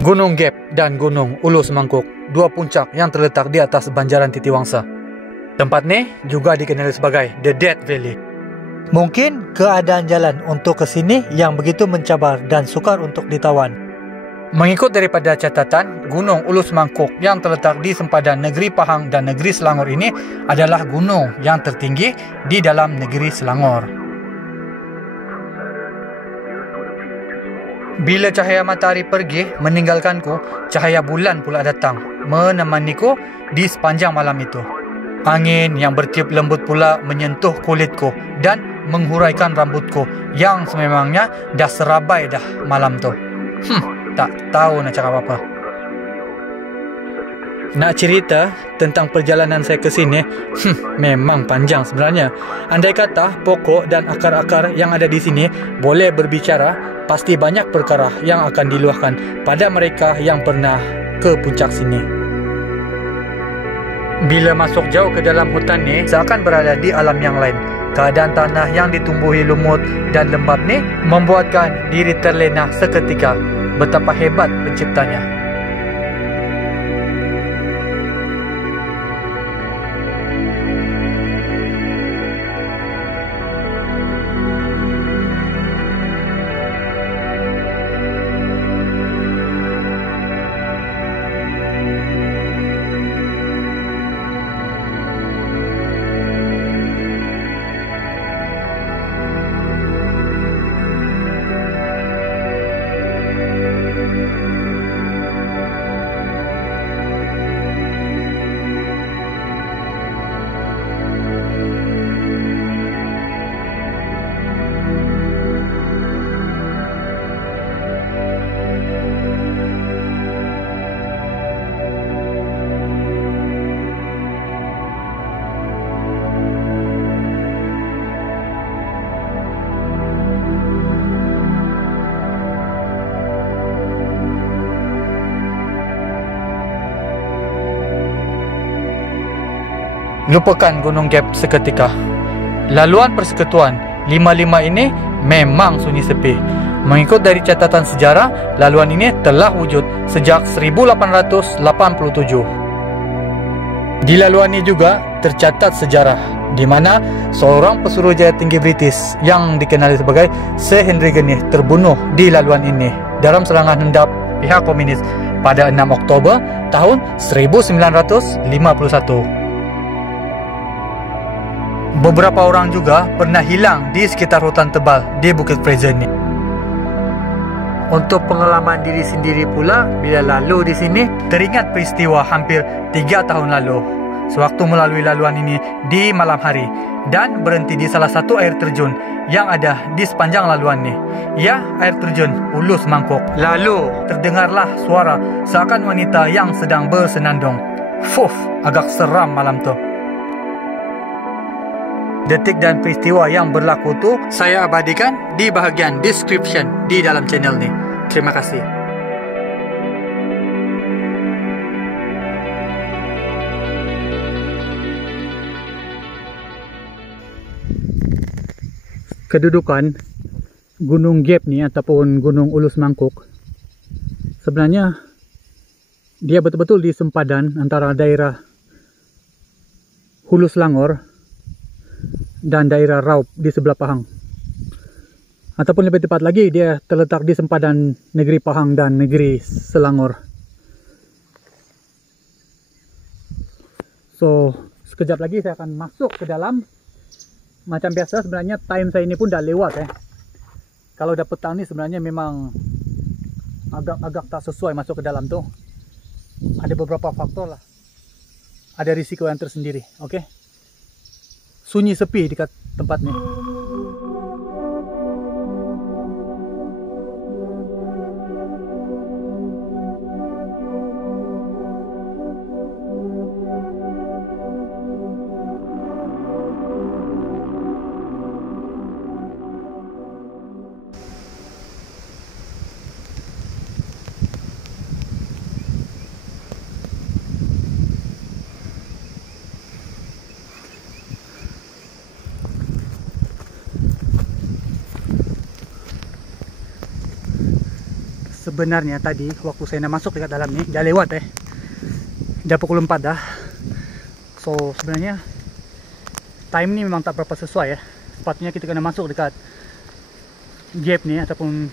Gunung Gap dan Gunung Ulu Semangkuk, dua puncak yang terletak di atas banjaran Titiwangsa. Tempat ini juga dikenali sebagai The Death Valley. Mungkin keadaan jalan untuk ke sini yang begitu mencabar dan sukar untuk ditawan. Mengikut daripada catatan, Gunung Ulu Semangkuk yang terletak di sempadan Negeri Pahang dan Negeri Selangor ini adalah gunung yang tertinggi di dalam Negeri Selangor. Bila cahaya matahari pergi meninggalkanku, cahaya bulan pula datang menemaniku di sepanjang malam itu. Angin yang bertiup lembut pula menyentuh kulitku dan menghuraikan rambutku yang sememangnya dah serabai dah malam tu. Tak tahu nak cakap apa. Nak cerita tentang perjalanan saya ke sini, memang panjang sebenarnya. Andai kata pokok dan akar-akar yang ada di sini boleh berbicara, pasti banyak perkara yang akan diluahkan pada mereka yang pernah ke puncak sini. Bila masuk jauh ke dalam hutan ni, seakan berada di alam yang lain. Keadaan tanah yang ditumbuhi lumut dan lembab ni membuatkan diri terlena seketika. Betapa hebat penciptanya. Lupakan Gunung Gap seketika. Laluan persekutuan 55 ini memang sunyi sepi. Mengikut dari catatan sejarah, laluan ini telah wujud sejak 1887. Di laluan ini juga tercatat sejarah di mana seorang pesuruhjaya tinggi British yang dikenali sebagai Sir Henry Genih terbunuh di laluan ini dalam serangan hendap pihak komunis pada 6 Oktober tahun 1951. Beberapa orang juga pernah hilang di sekitar hutan tebal di Bukit Fraser ni. Untuk pengalaman diri sendiri pula, bila lalu di sini, teringat peristiwa hampir 3 tahun lalu. Sewaktu melalui laluan ini di malam hari dan berhenti di salah satu air terjun yang ada di sepanjang laluan ni. Ya, air terjun Ulu Semangkuk. Lalu terdengarlah suara seakan wanita yang sedang bersenandung. Agak seram malam tu. Detik dan peristiwa yang berlaku tu saya abadikan di bahagian description di dalam channel ni. Terima kasih. Kedudukan Gunung Gap ni ataupun Gunung Ulu Semangkuk, sebenarnya dia betul-betul di sempadan antara daerah Hulu Selangor dan daerah Raub di sebelah Pahang. Ataupun lebih tepat lagi, dia terletak di sempadan Negeri Pahang dan Negeri Selangor. So, sekejap lagi saya akan masuk ke dalam. Macam biasa sebenarnya time saya ini pun dah lewat. Kalau dah petang ni sebenarnya memang agak tak sesuai masuk ke dalam tu. Ada beberapa faktor lah. Ada risiko yang tersendiri, okey? Sunyi sepi dekat tempat ni. sebenarnya tadi waktu saya nak masuk dekat dalam ni, dah lewat dah pukul 4 dah. So sebenarnya time ni memang tak berapa sesuai Sepatutnya kita kena masuk dekat gap ni ataupun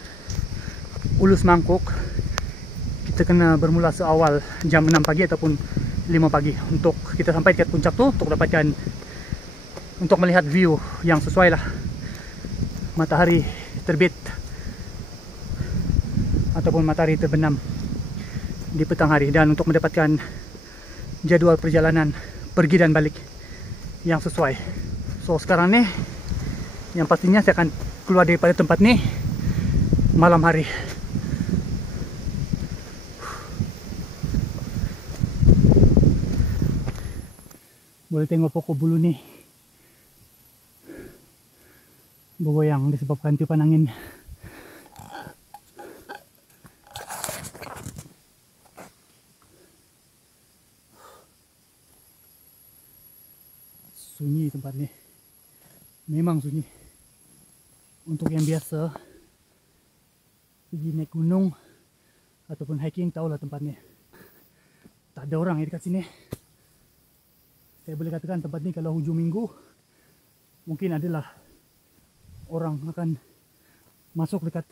Ulus Mangkuk. Kita kena bermula seawal jam 6 pagi ataupun 5 pagi untuk kita sampai dekat puncak tu, untuk dapatkan, untuk melihat view yang sesuai lah, matahari terbit ataupun matahari terbenam di petang hari, dan untuk mendapatkan jadual perjalanan pergi dan balik yang sesuai. So sekarang ni yang pastinya saya akan keluar daripada tempat ni malam hari. Boleh tengok pokok bulu ni bergoyang disebabkan tiupan angin. Sunyi tempat ni, memang sunyi. Untuk yang biasa pergi naik gunung ataupun hiking, tahulah tempat ni. Tak ada orang dekat sini. Saya boleh katakan tempat ni kalau hujung minggu mungkin adalah orang akan masuk dekat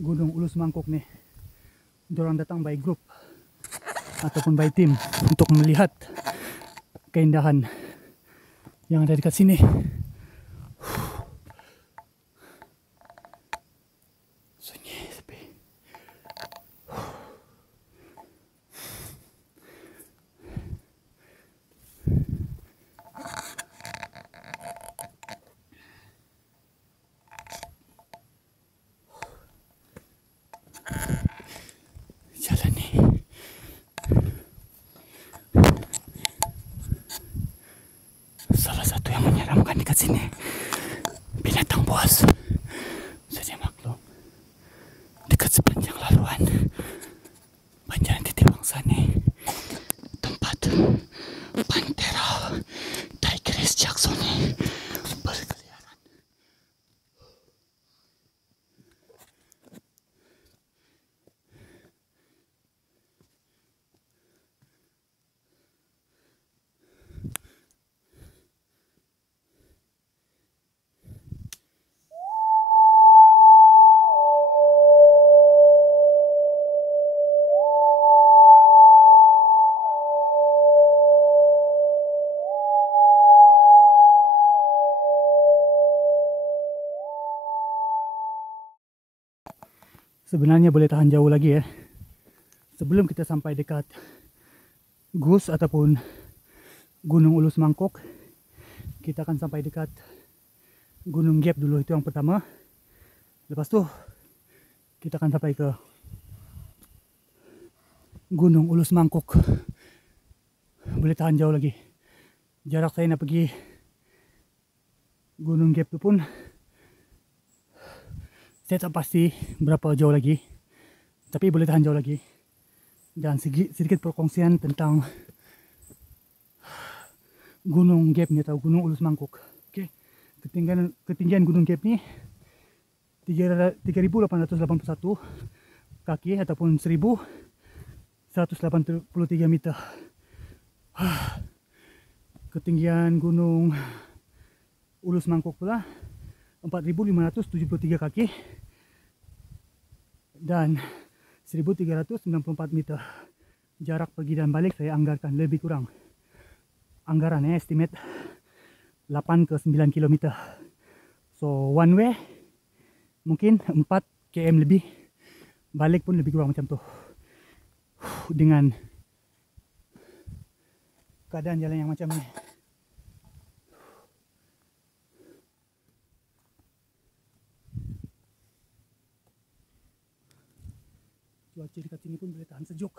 Gunung Ulus Mangkuk ni. Diorang datang by group ataupun by team untuk melihat keindahan yang ada dekat sini. Sunyi, sepi. Jalan ni salah satu yang menyeramkan dekat sini, binatang buas. Saja maklum, dekat sepanjang laluan Banjaran Titik Bangsa ni tempat Panthera tigris jacksoni berkeliaran. Sebenarnya boleh tahan jauh lagi sebelum kita sampai dekat Gus ataupun Gunung Ulus Mangkuk. Kita akan sampai dekat Gunung Gap dulu, itu yang pertama. Lepas tu kita akan sampai ke Gunung Ulus Mangkuk. Boleh tahan jauh lagi. Jarak saya nak pergi Gunung Gap tu pun saya tak pasti berapa jauh lagi, tapi boleh tahan jauh lagi. Dan sedikit perkongsian tentang Gunung Gap ni atau Gunung Ulus Mangkuk. Okay. Ketinggian Gunung Gap ni 3.881 kaki ataupun 1.183 meter. Ketinggian Gunung Ulus Mangkuk pula 4.573 kaki dan 1.394 meter. Jarak pergi dan balik saya anggarkan lebih kurang, anggaran estimate 8 ke 9 km. So one way mungkin 4 km lebih, balik pun lebih kurang macam tu. Dengan keadaan jalan yang macam ni. Cuaca dekat sini pun boleh tahan sejuk.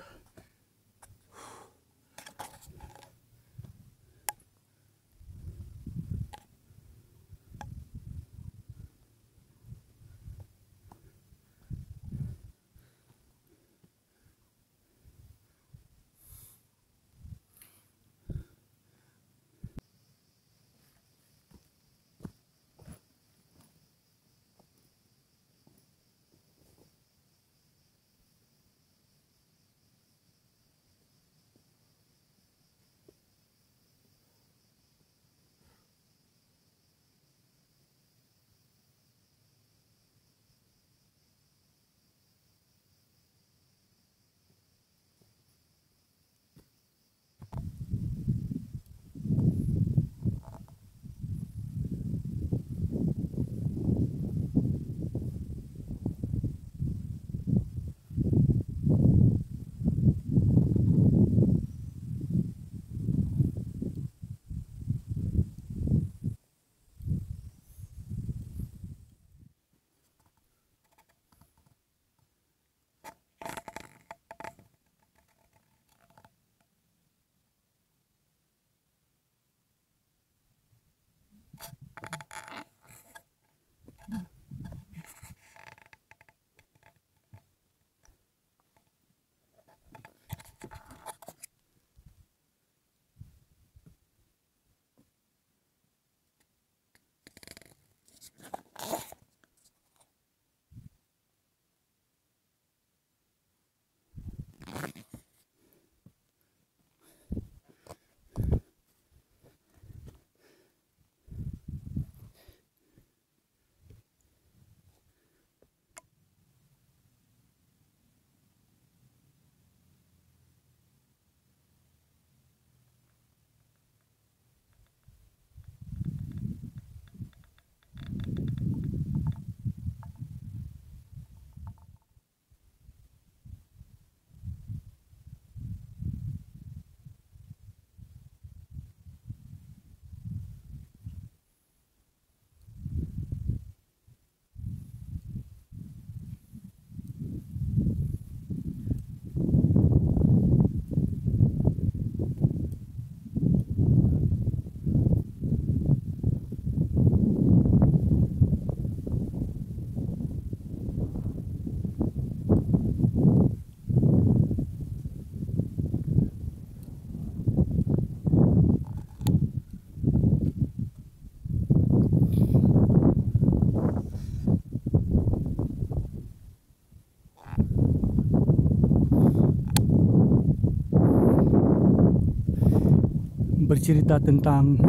bercerita tentang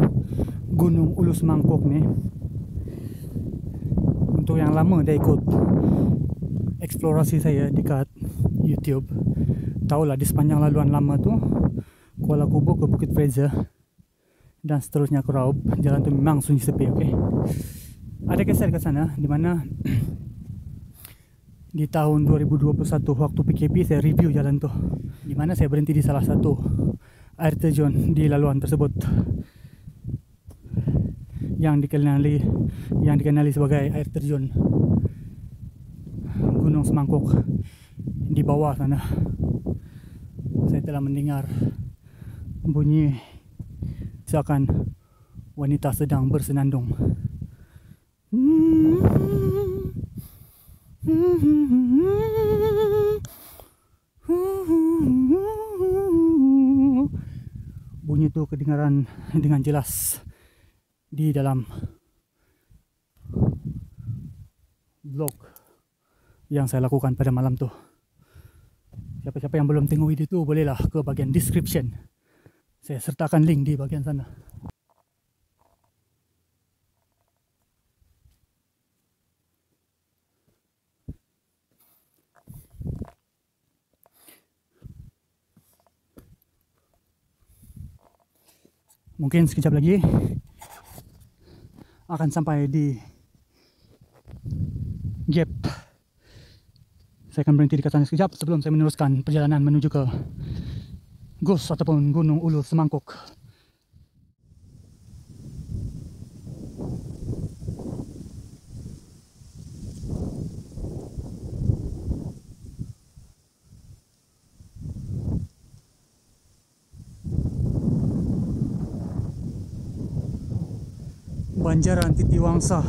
Gunung Ulu Semangkuk nih. Untuk yang lama dah ikut eksplorasi saya dekat YouTube, tahulah di sepanjang laluan lama tu Kuala Kubu ke Bukit Fraser dan seterusnya ke Raub, jalan tu memang sunyi sepi. Okay, ada kisah dekat sana di mana di tahun 2021 waktu PKP saya review jalan tu, di mana saya berhenti di salah satu air terjun di laluan tersebut yang dikenali sebagai air terjun Gunung Semangkuk. Di bawah sana saya telah mendengar bunyi seakan wanita sedang bersenandung. Bunyi itu kedengaran dengan jelas di dalam vlog yang saya lakukan pada malam tu. Siapa-siapa yang belum tengok video tu, bolehlah ke bahagian description. Saya sertakan link di bahagian sana. Mungkin sekejap lagi akan sampai di gap. Saya akan berhenti di sana sekejap sebelum saya meneruskan perjalanan menuju ke GUS ataupun Gunung Ulu Semangkuk. Banjaran Titiwangsa.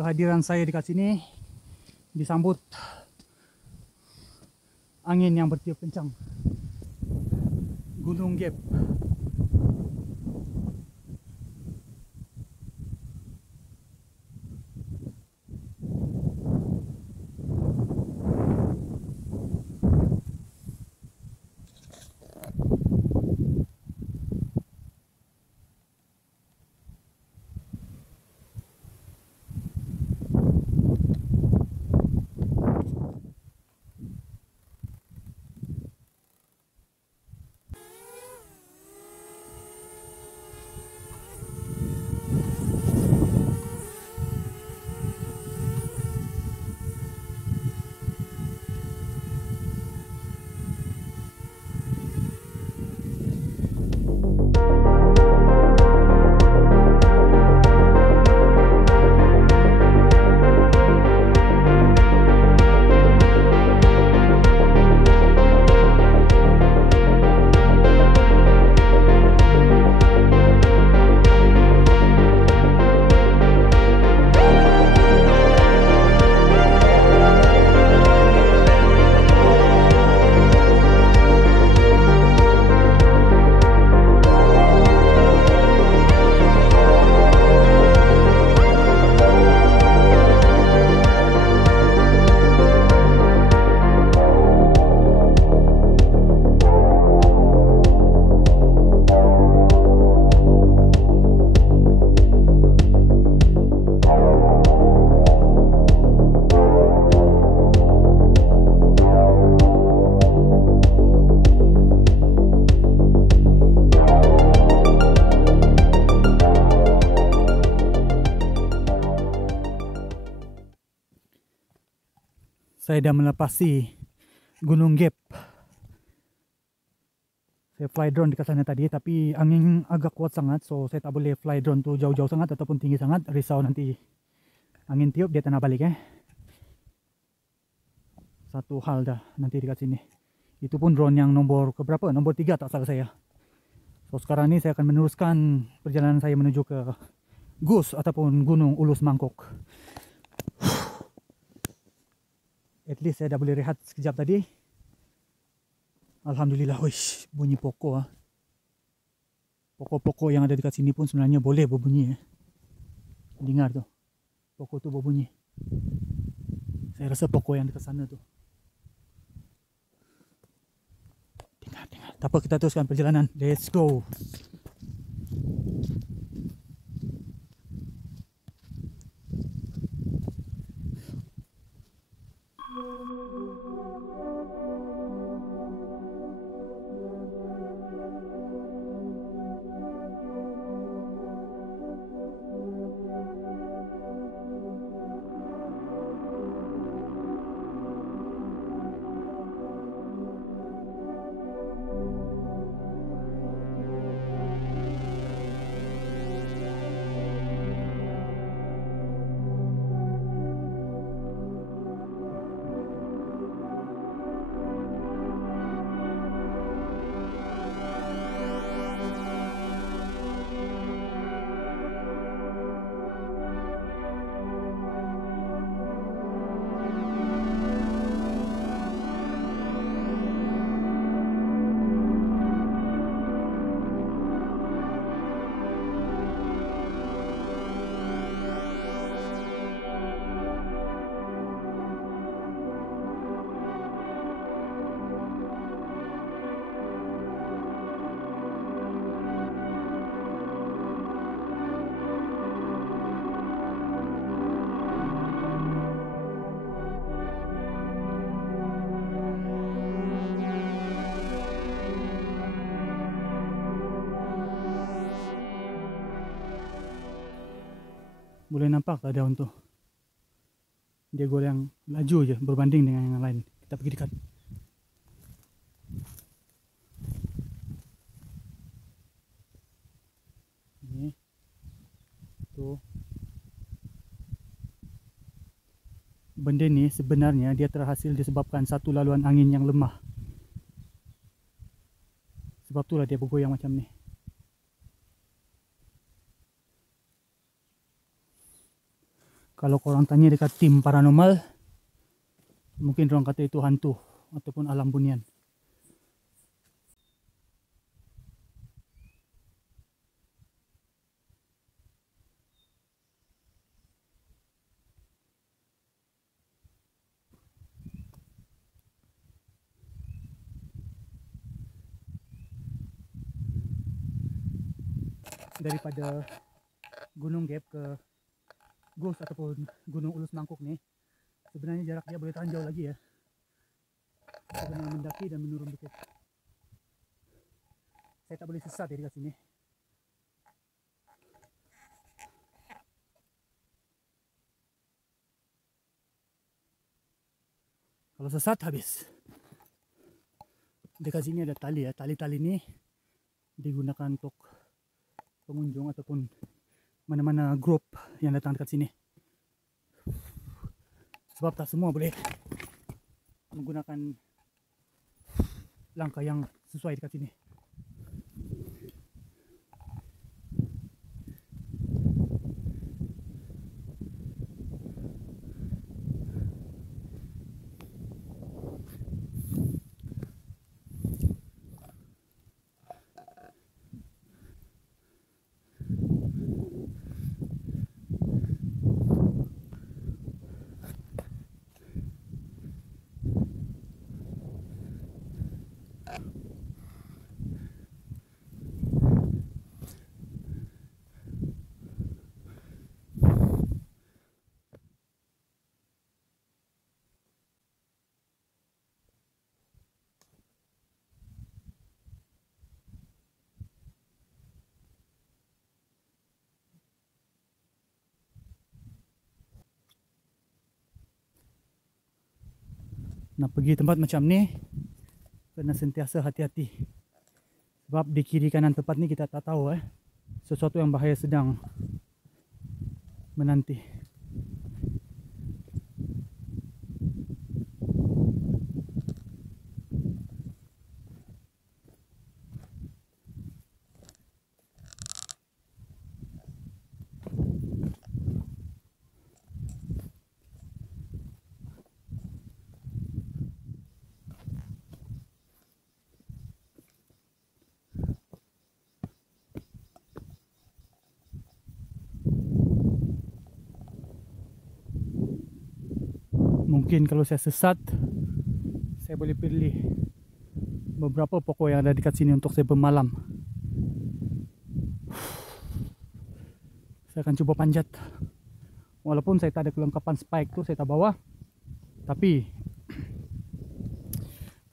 Kehadiran saya dekat sini disambut angin yang bertiup kencang. Gunung Gap. Saya dah melepasi Gunung Gap. Saya fly drone dekat sana tadi, tapi angin agak kuat sangat, so saya tak boleh fly drone tu jauh-jauh sangat ataupun tinggi sangat. Risau nanti angin tiup dia tanah balik. Satu hal dah nanti dekat sini. Itu pun drone yang nombor keberapa? Nombor 3 tak salah saya. So sekarang ni saya akan meneruskan perjalanan saya menuju ke GUS ataupun Gunung Ulu Semangkuk. At least saya dah boleh rehat sekejap tadi. Alhamdulillah. Wish, bunyi pokok. Pokok-pokok yang ada dekat sini pun sebenarnya boleh berbunyi. Dengar tu. Pokok tu berbunyi. Saya rasa pokok yang dekat sana tu. Dengar, dengar. Tak apa, kita teruskan perjalanan. Let's go. Boleh nampak tak daun tu? Dia goyang laju je berbanding dengan yang lain. Kita pergi dekat. Ni. Tu. Benda ni sebenarnya dia terhasil disebabkan satu laluan angin yang lemah. Sebab itulah dia bergoyang macam ni. Kalau korang tanya dekat tim paranormal, mungkin orang kata itu hantu ataupun alam bunian. Daripada Gunung Gap ke Ghost ataupun Gunung Ulus Mangkuk ni, sebenarnya jarak dia boleh tahan jauh lagi ya. Kita kena mendaki dan menurun dikit. Saya tak boleh sesat ya dekat sini. Kalau sesat habis. Dekat sini ada tali ya. Tali-tali ni digunakan untuk pengunjung ataupun mana-mana grup yang datang dekat sini. Sebab tak semua boleh menggunakan langkah yang sesuai dekat sini. Nak pergi tempat macam ni, kena sentiasa hati-hati. Sebab di kiri kanan tempat ni kita tak tahu sesuatu yang bahaya sedang menanti. Mungkin kalau saya sesat, saya boleh pilih beberapa pokok yang ada dekat sini untuk saya bermalam. Saya akan coba panjat. Walaupun saya tak ada kelengkapan spike tu, saya tak bawa. Tapi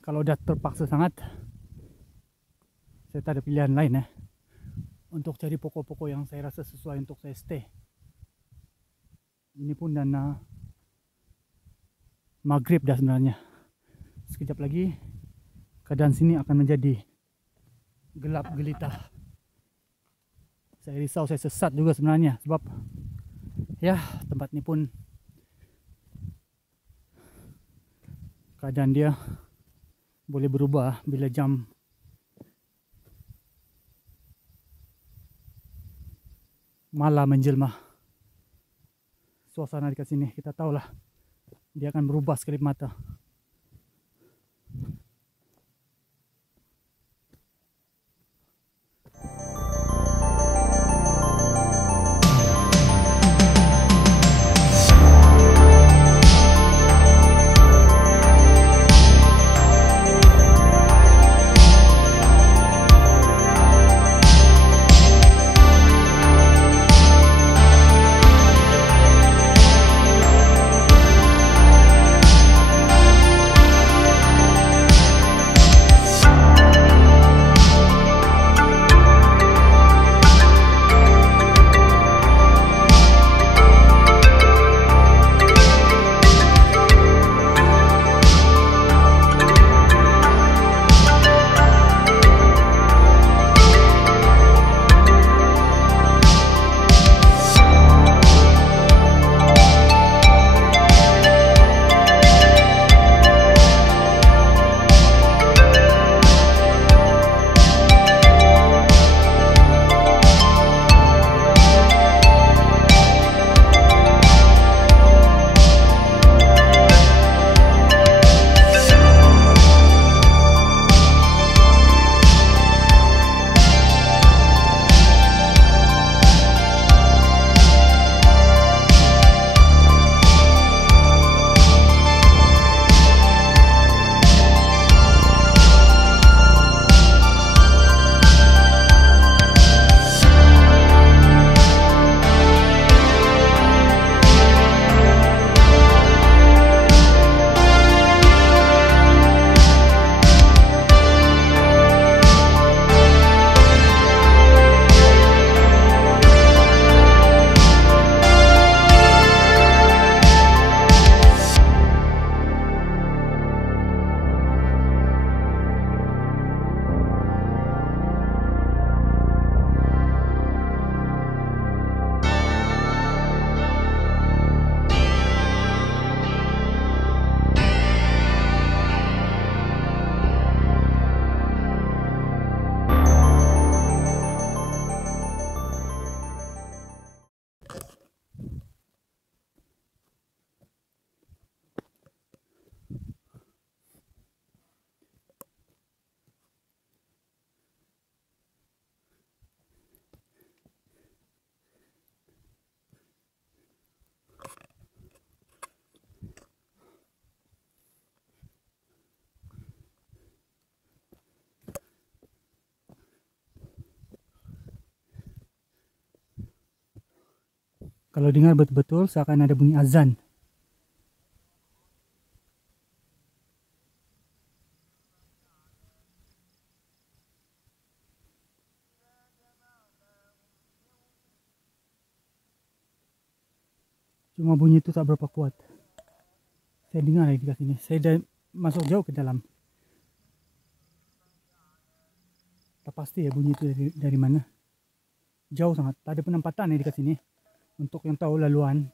kalau dah terpaksa sangat, saya tak ada pilihan lain untuk cari pokok-pokok yang saya rasa sesuai untuk saya stay. Ini pun dah maghrib dah sebenarnya. Sekejap lagi keadaan sini akan menjadi gelap gelita. Saya risau saya sesat juga sebenarnya, sebab ya tempat ni pun keadaan dia boleh berubah bila jam malam menjelma. Suasana dekat sini kita tahulah dia akan berubah sekelip mata. Kalau dengar betul-betul seakan ada bunyi azan. Cuma bunyi itu tak berapa kuat. Saya dengar lagi dekat sini. Saya dah masuk jauh ke dalam. Tak pasti ya bunyi itu dari mana. Jauh sangat. Tak ada penempatan dekat sini. Untuk yang tahu laluan.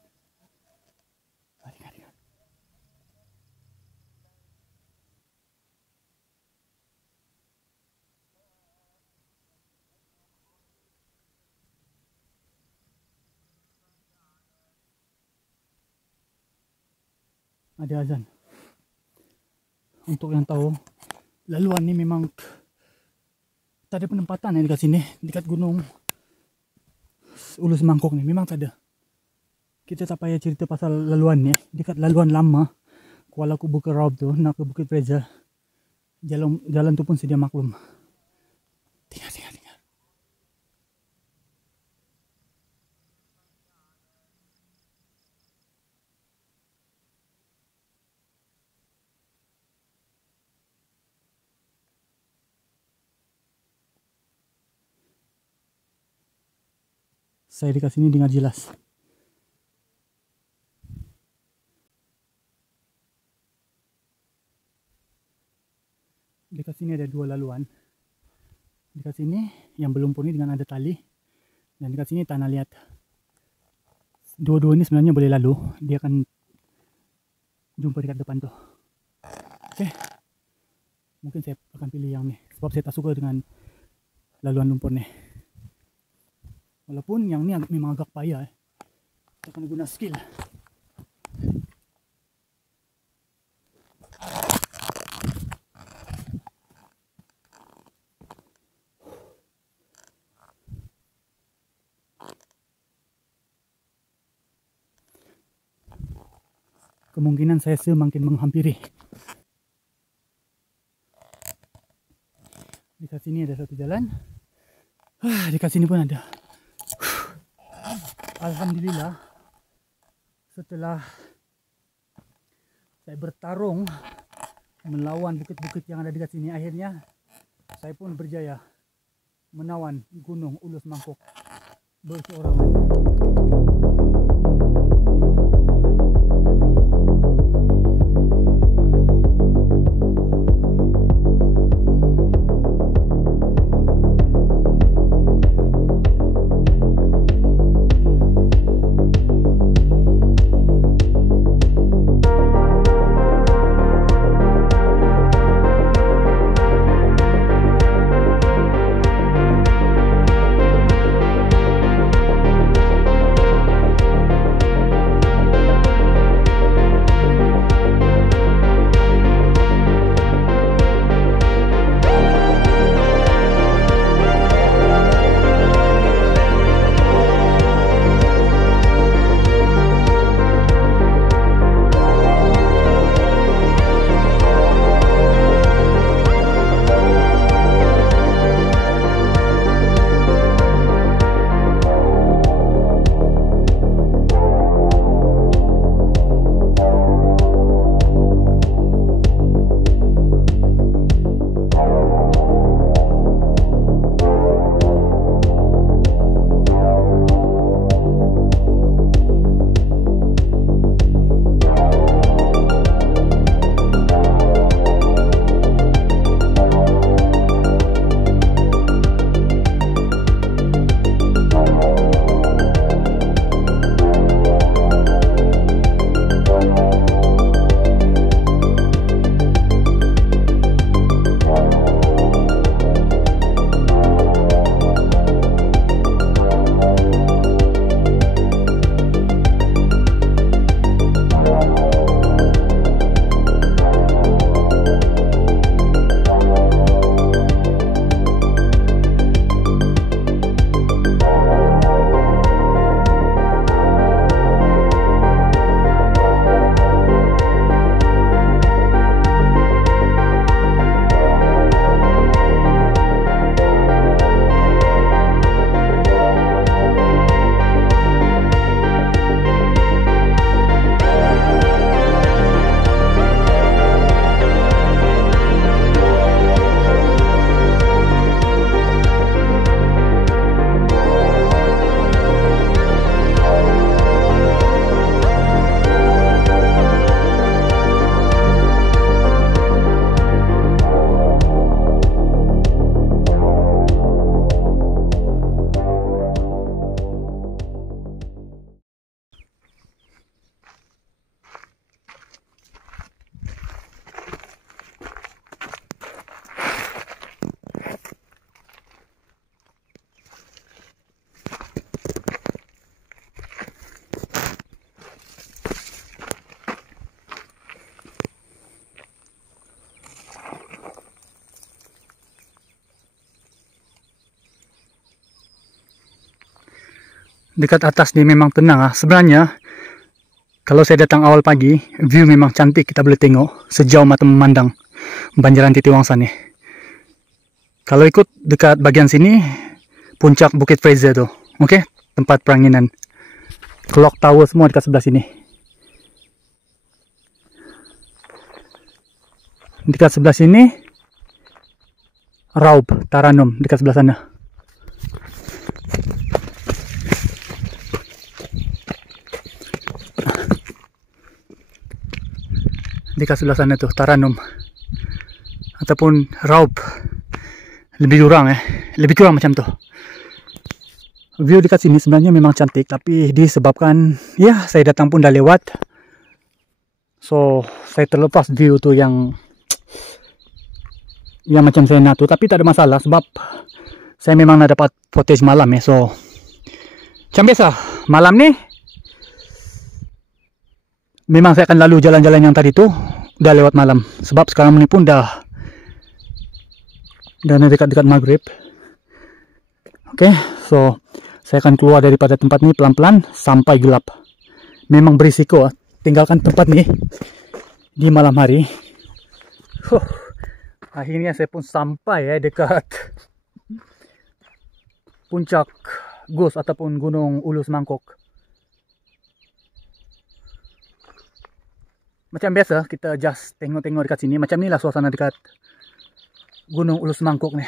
Ada azan. Untuk yang tahu laluan ni memang tak ada penempatan dekat sini. Dekat gunung Ulu Semangkok ni memang tak ada. Kita tak payah cerita pasal laluan ni. Dekat laluan lama Kuala Kubu Keraup tu nak ke Bukit Fraser, Jalan tu pun sedia maklum. Tinggal. Saya dekat sini dengar jelas. Dekat sini ada 2 laluan. Dekat sini yang berlumpur ni dengan ada tali. Dan dekat sini tanah liat. Dua-dua ni sebenarnya boleh lalu. Dia akan jumpa dekat depan tu. Oke. Mungkin saya akan pilih yang ni. Sebab saya tak suka dengan laluan lumpur ni. Walaupun yang ni memang agak payah. Kita akan guna skill. Kemungkinan saya semakin menghampiri. Dekat sini ada satu jalan. Dekat sini pun ada. Alhamdulillah, setelah saya bertarung melawan bukit-bukit yang ada dekat sini, akhirnya saya pun berjaya menawan Gunung Ulus Mangkuk berseorangan. Dekat atas ni memang tenang. Sebenarnya kalau saya datang awal pagi, view memang cantik, kita boleh tengok sejauh mata memandang. Banjaran Titiwangsa nih. Kalau ikut dekat bagian sini, puncak Bukit Fraser tuh, oke? Tempat peranginan. Clock Tower semua dekat sebelah sini. Dekat sebelah sini, Raub, Taranum, dekat sebelah sana. Dekat sebelah sana tuh, Taranum. Ataupun Raub. Lebih kurang macam tuh. View dekat sini sebenarnya memang cantik, tapi disebabkan ya saya datang pun dah lewat. So, saya terlepas view tuh yang macam saya nak tuh, tapi tak ada masalah sebab saya memang nak dapat footage malam ya. So, macam biasa, malam nih memang saya akan lalu jalan-jalan yang tadi tuh udah lewat malam, sebab sekarang ini pun dah dekat-dekat maghrib. Oke, so saya akan keluar daripada tempat ini pelan-pelan sampai gelap. Memang berisiko tinggalkan tempat ini di malam hari. Akhirnya saya pun sampai ya dekat puncak Gus ataupun Gunung Ulu Semangkuk. Macam biasa kita just tengok-tengok dekat sini. Macam inilah suasana dekat Gunung Ulu Semangkuk nih.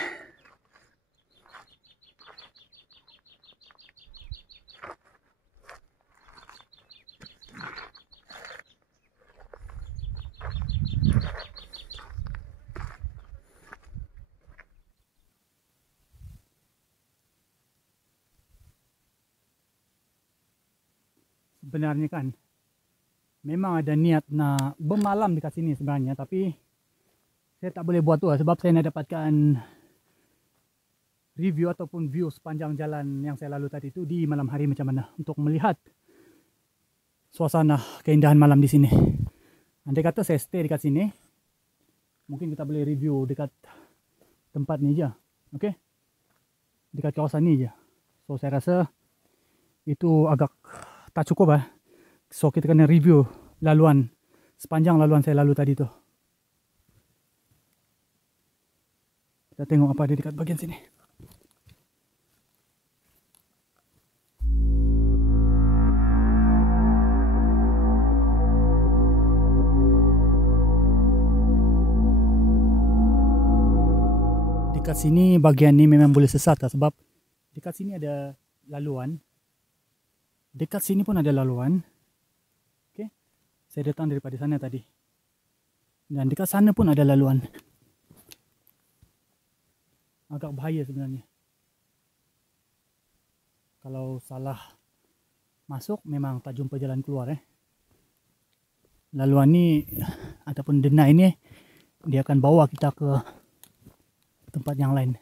Sebenarnya kan memang ada niat nak bermalam dekat sini sebenarnya, tapi saya tak boleh buat tu lah, sebab saya nak dapatkan review ataupun view sepanjang jalan yang saya lalu tadi tu di malam hari macam mana, untuk melihat suasana keindahan malam di sini. Andai kata saya stay dekat sini, mungkin kita boleh review dekat tempat ni je, okey? Dekat kawasan ni je. So saya rasa itu agak tak cukup lah. So kita kena review laluan, sepanjang laluan saya lalu tadi tu. Kita tengok apa ada dekat bagian sini. Dekat sini bagian ni memang boleh sesat lah, sebab dekat sini ada laluan. Dekat sini pun ada laluan. Okay. Saya datang daripada sana tadi. Dan dekat sana pun ada laluan. Agak bahaya sebenarnya. Kalau salah masuk memang tak jumpa jalan keluar. Laluan ni ataupun denai ni, dia akan bawa kita ke tempat yang lain.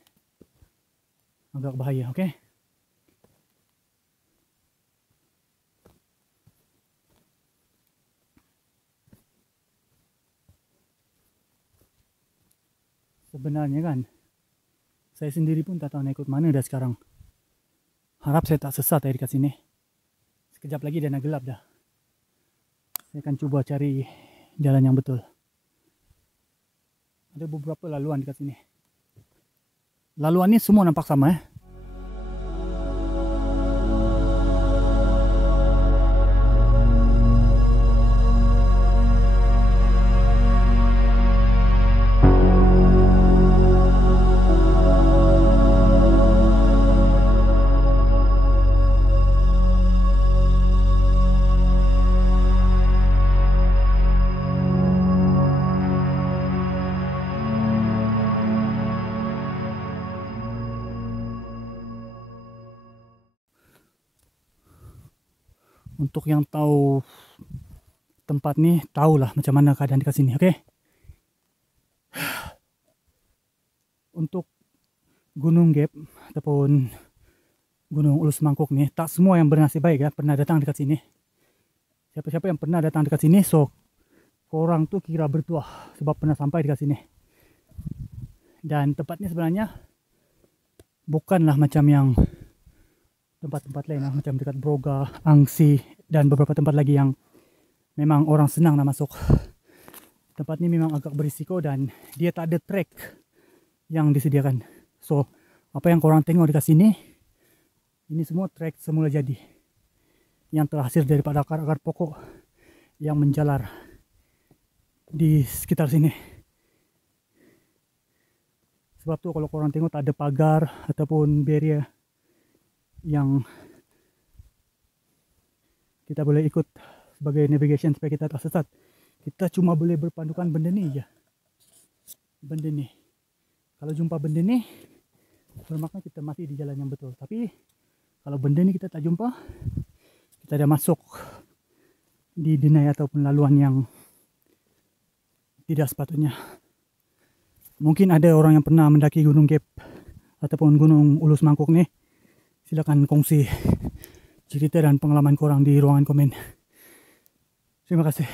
Agak bahaya, okey? Sebenarnya kan, saya sendiri pun tak tahu nak ikut mana dah sekarang. Harap saya tak sesat dekat sini. Sekejap lagi dah nak gelap dah. Saya akan cuba cari jalan yang betul. Ada beberapa laluan dekat sini. Laluan ni semua nampak sama. Untuk yang tahu tempat ni, tahulah macam mana keadaan dekat sini, okey? Untuk Gunung Gap ataupun Gunung Ulu Semangkuk ni, tak semua yang bernasib baik pernah datang dekat sini. Siapa-siapa yang pernah datang dekat sini, so korang tu kira bertuah sebab pernah sampai dekat sini. Dan tempat ni sebenarnya bukanlah macam yang tempat-tempat lain lah, macam dekat Broga, Angsi dan beberapa tempat lagi yang memang orang senang nak masuk. tempat ini memang agak berisiko dan dia tak ada trek yang disediakan. So, apa yang korang tengok dekat sini, ini semua trek semula jadi yang terhasil daripada akar-akar pokok yang menjalar di sekitar sini. Sebab tu kalau korang tengok tak ada pagar ataupun barrier yang kita boleh ikut sebagai navigation supaya kita tak sesat. Kita cuma boleh berpandukan benda ni je. Benda ni. Kalau jumpa benda ni, bermakna kita masih di jalan yang betul. Tapi kalau benda ni kita tak jumpa, kita dah masuk di deny ataupun laluan yang tidak sepatutnya. Mungkin ada orang yang pernah mendaki Gunung Gap ataupun Gunung Ulus Mangkuk ni. Silakan kongsi cerita dan pengalaman korang di ruangan komen. Terima kasih.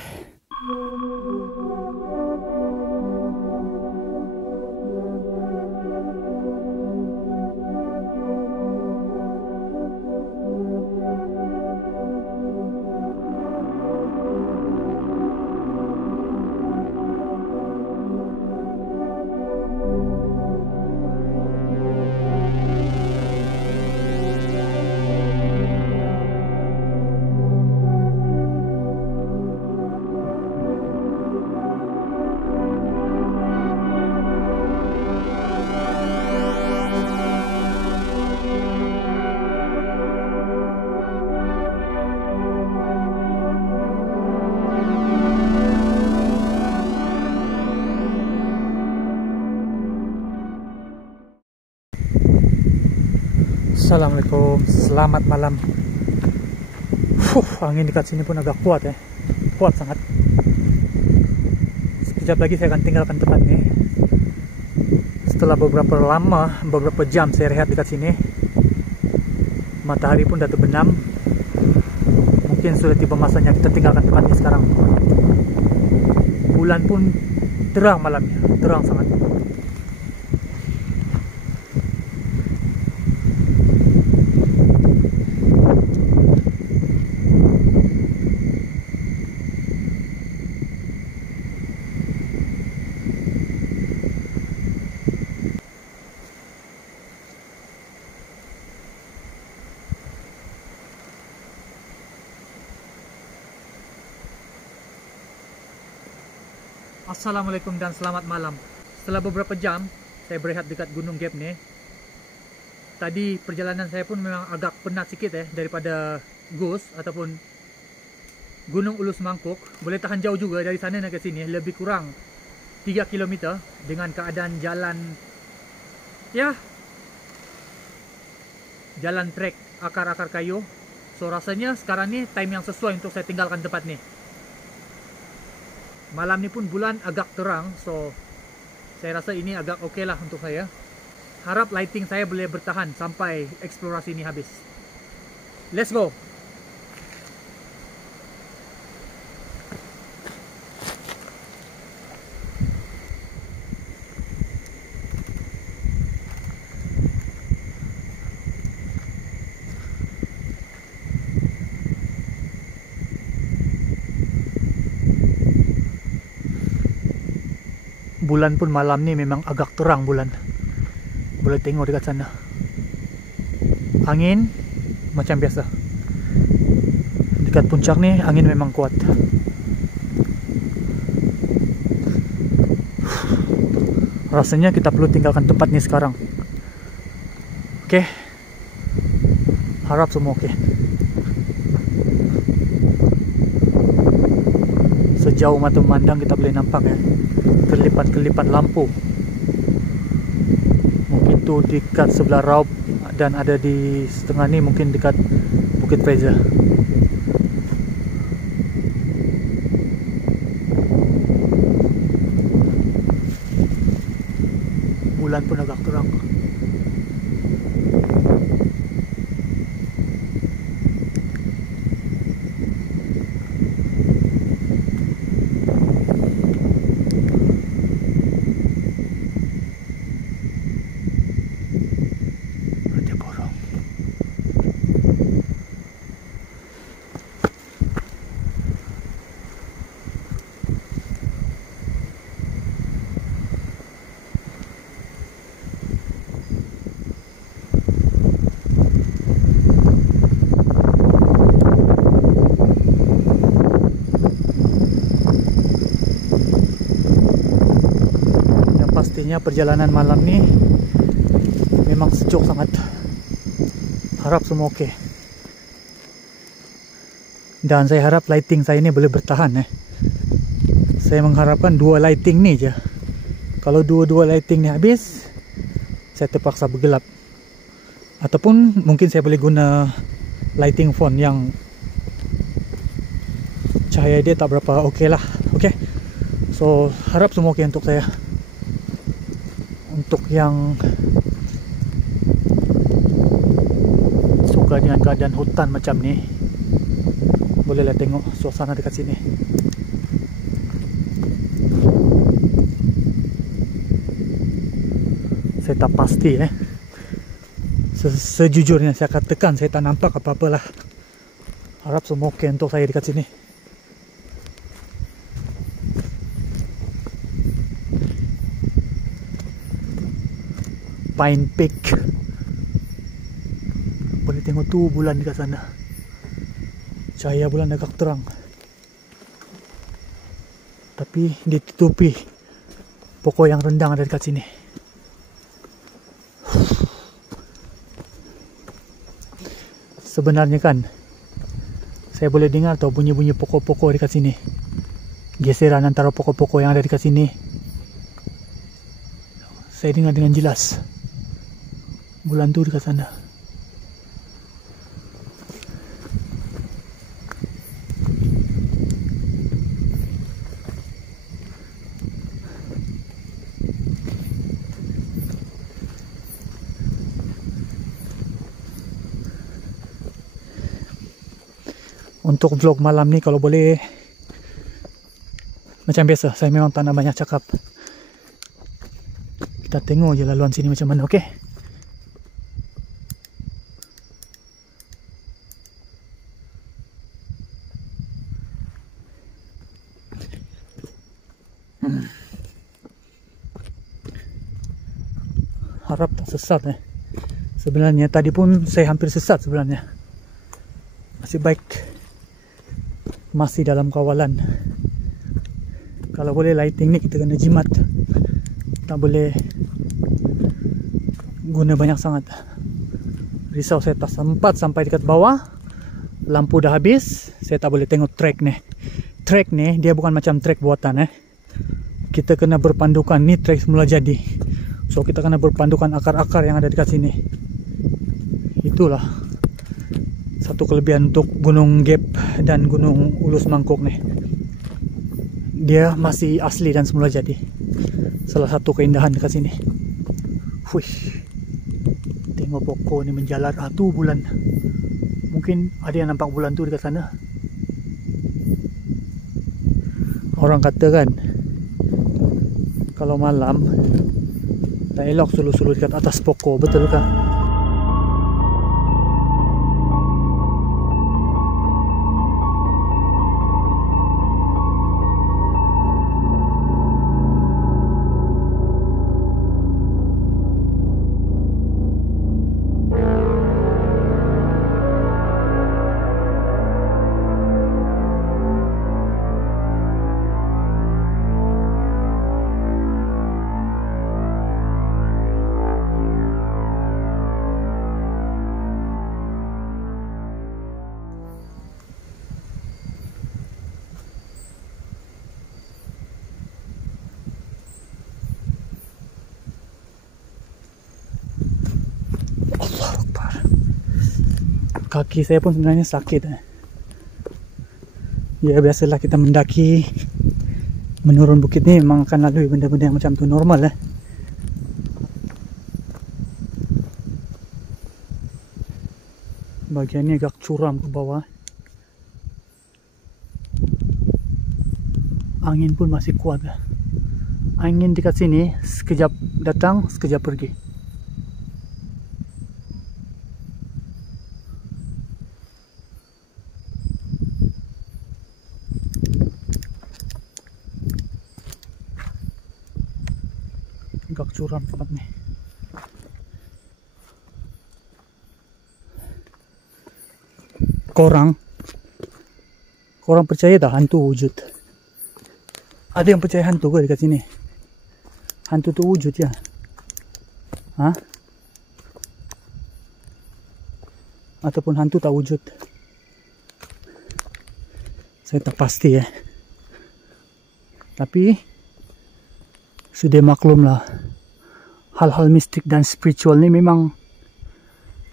Assalamualaikum, selamat malam. Angin dekat sini pun agak kuat ya, kuat sangat. Sekejap lagi saya akan tinggalkan tempat ini. Setelah beberapa jam saya rehat dekat sini, matahari pun dah terbenam. Mungkin sudah tiba masanya kita tinggalkan tempat ini sekarang. Bulan pun terang malamnya, terang sangat. Assalamualaikum dan selamat malam. Setelah beberapa jam saya berehat dekat Gunung Gap ni. Tadi perjalanan saya pun memang agak penat sikit daripada Ghost ataupun Gunung Ulus Mangkuk. Boleh tahan jauh juga dari sana ke sini, lebih kurang 3 km dengan keadaan jalan jalan trek akar-akar kayu. So rasanya sekarang ni time yang sesuai untuk saya tinggalkan tempat ni. Malam ni pun bulan agak terang, so saya rasa ini agak okey lah untuk saya. Harap lighting saya boleh bertahan sampai eksplorasi ini habis. Let's go! Bulan pun malam ni memang agak terang bulan. Boleh tengok dekat sana. Angin macam biasa. Dekat puncak ni angin memang kuat. Rasanya kita perlu tinggalkan tempat ni sekarang. Okey. Harap semua okey. Sejauh mata memandang kita boleh nampak kelipat-kelipat lampu. Mungkin tu dekat sebelah Raub dan ada di setengah ni mungkin dekat Bukit Fraser. Bulan pun agak terang. Sepertinya perjalanan malam ni memang sejuk sangat. Harap semua okey. Dan saya harap lighting saya ni boleh bertahan. Saya mengharapkan 2 lighting ni je. Kalau 2 lighting ni habis, saya terpaksa bergelap. Ataupun mungkin saya boleh guna lighting phone yang cahaya dia tak berapa okey lah. Okey. So harap semua okey untuk saya. Untuk yang suka dengan keadaan hutan macam ni, bolehlah tengok suasana dekat sini. Saya tak pasti Sejujurnya saya katakan saya tak nampak apa-apalah. Harap semua okey untuk saya dekat sini. Pine Peak. Boleh tengok tu bulan dekat sana. Cahaya bulan agak terang, tapi ditutupi pokok yang rendang ada dekat sini. Sebenarnya kan saya boleh dengar tau bunyi-bunyi pokok-pokok dekat sini. Geseran antara pokok-pokok yang ada dekat sini saya dengar dengan jelas. Bulan tu dekat sana. Untuk vlog malam ni kalau boleh, macam biasa saya memang tak nak banyak cakap. Kita tengok je laluan sini macam mana, okey? Harap tak sesat Sebenarnya tadi pun saya hampir sesat sebenarnya. Masih baik masih dalam kawalan. Kalau boleh lighting ni kita kena jimat. Tak boleh guna banyak sangat. Risau saya tak sempat sampai dekat bawah. Lampu dah habis. Saya tak boleh tengok track ni. Track ni dia bukan macam track buatan Kita kena berpandukan. Ni track semula jadi. So kita kena berpandukan akar-akar yang ada dekat sini. Itulah satu kelebihan untuk Gunung Gap dan Gunung Ulus Mangkuk ni. Dia masih asli dan semula jadi. Salah satu keindahan dekat sini. Wuih. Tengok pokok ni menjalar. Tu bulan. Mungkin ada yang nampak bulan tu dekat sana. Orang kata kan, kalau malam tak elok suluh-suluh dekat atas pokok. Betul kah? Kaki saya pun sebenarnya sakit. Ya biasalah kita mendaki, menurun bukit ni memang akan lalui benda-benda yang macam tu, normal Bagian ni agak curam ke bawah. Angin pun masih kuat. Angin dekat sini sekejap datang, sekejap pergi. Agak curam tempat ni. Korang percaya tak hantu wujud? Ada yang percaya hantu ke dekat sini? hantu tu wujud ya? Hah? Ataupun hantu tak wujud? Saya tak pasti ya. Tapi sudah maklum lah, hal-hal mistik dan spiritual ini memang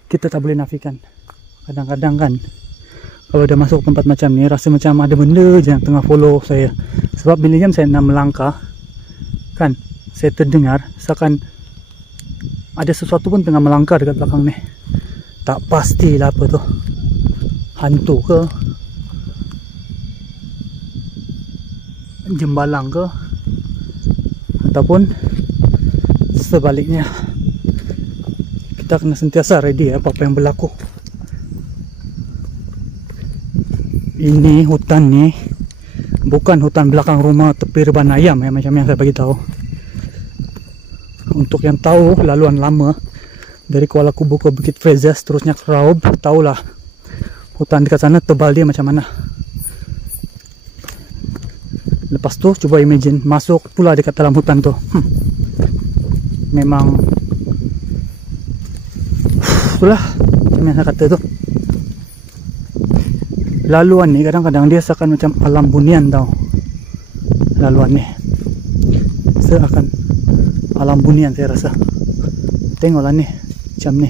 kita tak boleh nafikan. Kadang-kadang kan kalau udah masuk tempat macam ni, rasa macam ada benda je yang tengah follow saya. Sebab bila jam saya nak melangkah, kan, saya terdengar seakan ada sesuatu pun tengah melangkah dekat belakang ni. Tak pastilah apa tu, hantu ke, jembalang ke, ataupun sebaliknya. Kita kena sentiasa ready apa-apa yang berlaku. Ini hutan ni bukan hutan belakang rumah tepi reban ayam ya, macam yang saya bagi tahu. Untuk yang tahu laluan lama dari Kuala Kubu ke Bukit Fraser seterusnya ke Raub, tahulah hutan dekat sana tebal dia macam mana. Lepas tu cuba imagine masuk pula dekat dalam hutan tu. Memang itulah yang saya kata tu. Laluan ni kadang-kadang dia seakan macam alam bunian tau. Laluan ni seakan alam bunian saya rasa. Tengoklah ni, macam ni.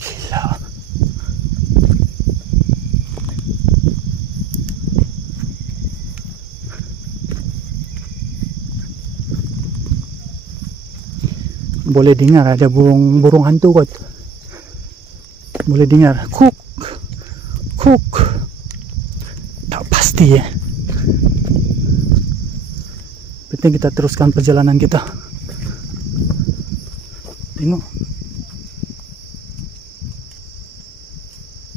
Gila. Boleh dengar ada burung hantu kot. Boleh dengar kuk kuk. Tak pasti ya. Penting kita teruskan perjalanan kita. Tengok,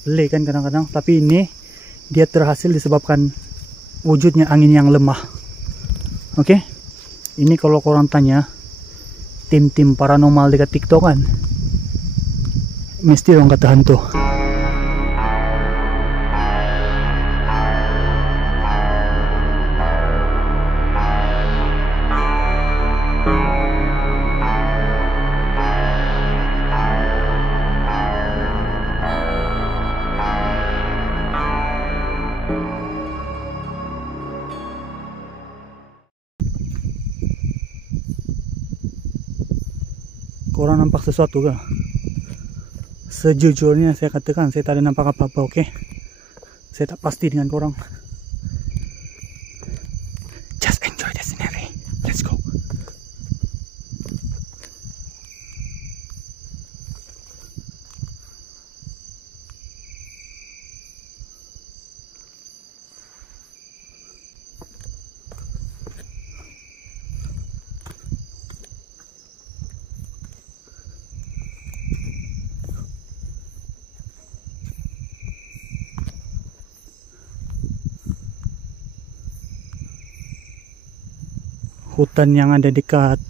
pelik kan kadang-kadang. Tapi ini dia terhasil disebabkan wujudnya angin yang lemah. Oke, ini kalau korang tanya tim-tim paranormal dekat TikTok kan, mesti orang kata hantu. Korang nampak sesuatu ke? Sejujurnya saya katakan saya tak ada nampak apa-apa, oke? Saya tak pasti dengan korang. Just enjoy the scenery. Let's go. Hutan yang ada dekat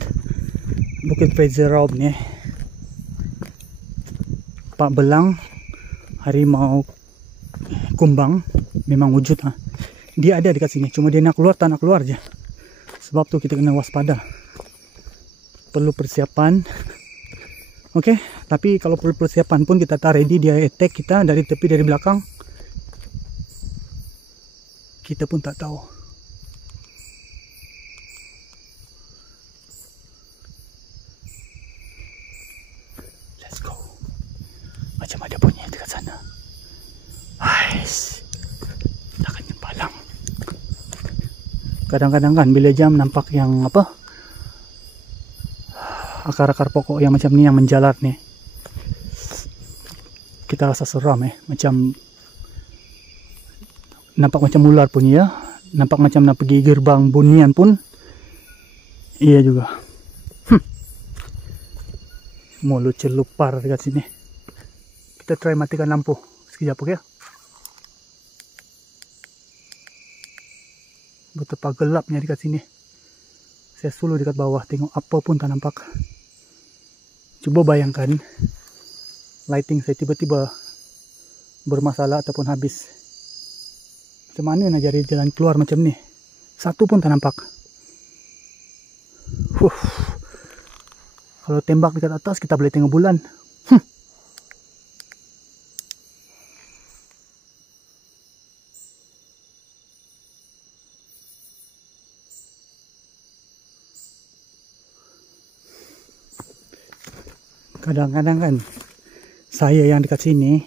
Bukit Fraser Raub ni, Pak Belang, harimau kumbang memang wujud ha. Dia ada dekat sini, cuma dia nak keluar tak nak keluar je. Sebab tu kita kena waspada. Perlu persiapan. Oke, tapi kalau perlu persiapan pun kita tak ready, dia attack kita dari tepi dari belakang, kita pun tak tahu. Macam ada bunyi dekat sana. Ais, takkan jembalang. Kadang-kadang kan bila jam nampak yang apa, akar-akar pokok yang macam ni yang menjalar nih, kita rasa seram macam nampak macam ular pun ya, nampak macam nak pergi gerbang bunian pun iya juga. Mulut celupar dekat sini. Kita try matikan lampu sekejap, oke? Betapa gelapnya dekat sini. Saya suluh dekat bawah, tengok apa pun tak nampak. Coba bayangkan lighting saya tiba-tiba bermasalah ataupun habis. Macam mana nak cari jalan keluar macam ni? Satu pun tak nampak. Kalau tembak dekat atas kita boleh tengok bulan. Kadang-kadang kan saya yang dekat sini,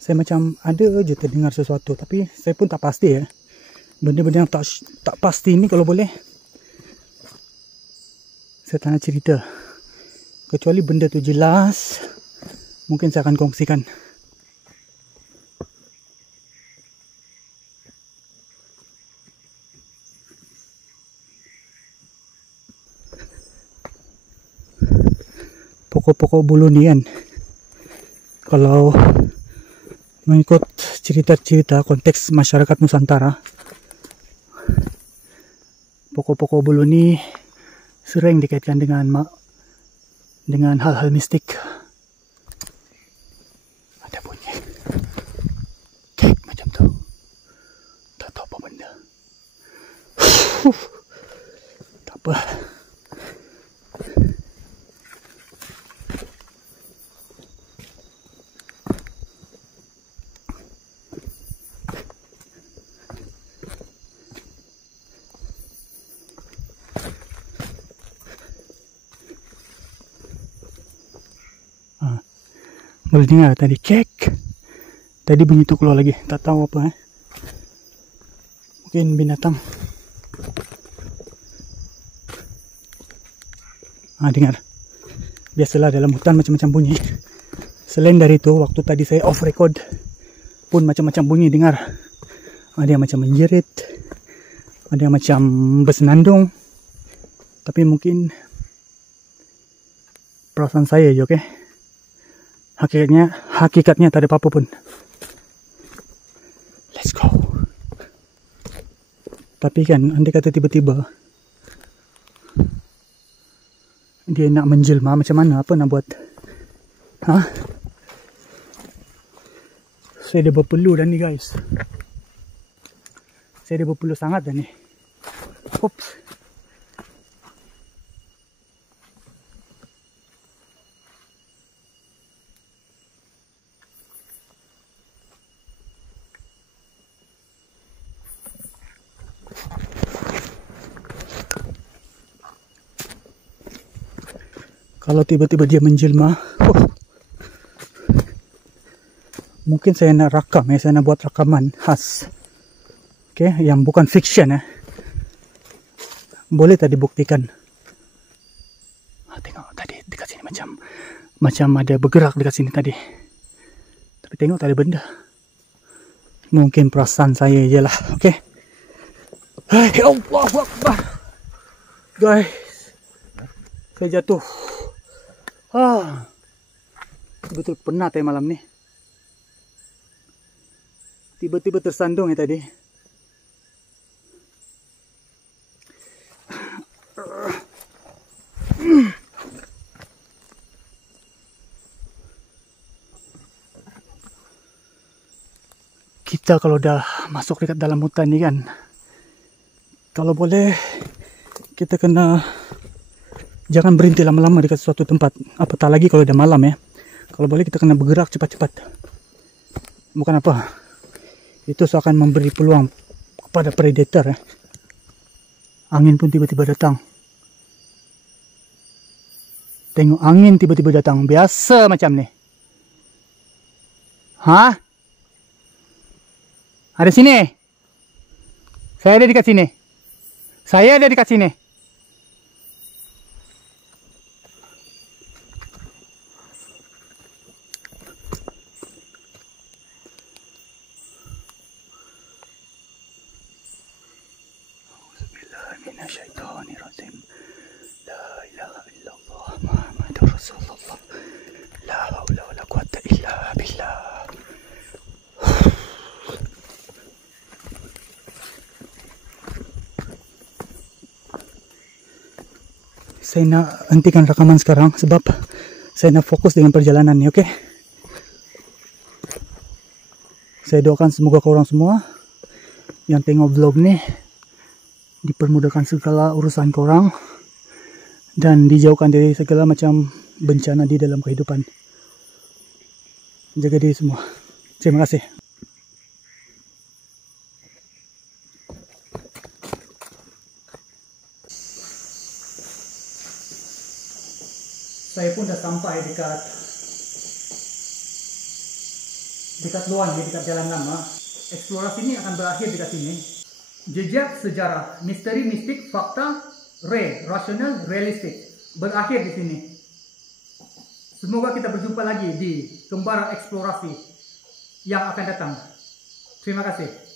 saya macam ada aja terdengar sesuatu, tapi saya pun tak pasti ya. Benda-benda yang tak pasti ini kalau boleh saya tak nak cerita. Kecuali benda tu jelas, mungkin saya akan kongsikan. Pokok-pokok bulu ni kan, kalau mengikut cerita-cerita konteks masyarakat Nusantara, pokok-pokok bulu ni sering dikaitkan dengan hal-hal mistik. Ada bunyi kek macam tu, tak tahu apa benda. Tak apa. Boleh dengar tadi kek. Tadi bunyi tu keluar lagi. Tak tahu apa Mungkin binatang. Dengar. Biasalah dalam hutan macam-macam bunyi. Selain dari itu, waktu tadi saya off record pun macam-macam bunyi dengar. Ada yang macam menjerit, ada yang macam bersenandung. Tapi mungkin perasaan saya je, okey? Hakikatnya tak ada apa-apa pun. Let's go. Tapi kan, andai kata tiba-tiba dia nak menjelma, macam mana? Apa nak buat? Saya dah berpeluh dah ni guys. Saya dah berpeluh sangat dah ni. Oops. Kalau tiba-tiba dia menjelma, mungkin saya nak rakam ya, saya nak buat rakaman khas, yang bukan fiction ya. Boleh tadi buktikan. Tengok tadi dekat sini macam ada bergerak dekat sini tadi. Tapi tengok tak ada benda. Mungkin perasaan saya je lah, okey. Hai Allahu Akbar. Guys, saya jatuh. Betul penat malam ni. Tiba-tiba tersandung tadi. Kita kalau dah masuk dekat dalam hutan ni kan, kalau boleh kita kena jangan berhenti lama-lama dekat suatu tempat. Apatah lagi kalau dah malam ya. Kalau boleh kita kena bergerak cepat-cepat. Bukan apa, itu akan memberi peluang kepada predator ya. Angin pun tiba-tiba datang. Tengok angin tiba-tiba datang. Biasa macam ni. Ada sini. Saya ada dekat sini. Saya ada dekat sini. Minasyaitonirrajim. La ilaha illallah Muhammadur Rasulullah. La haula wala quwata illa billah. Saya nak hentikan rekaman sekarang sebab saya nak fokus dengan perjalanan ni, okey? Saya doakan semoga korang semua yang tengok vlog ni dipermudahkan segala urusan korang, dan dijauhkan dari segala macam bencana di dalam kehidupan. Jaga diri semua. Terima kasih. Saya pun dah sampai dekat luar ni, dekat jalan lama. Eksplorasi ini akan berakhir dekat sini. Jejak sejarah, misteri, mistik, fakta, rasional, realistik berakhir di sini. Semoga kita berjumpa lagi di Kembara Eksplorasi yang akan datang. Terima kasih.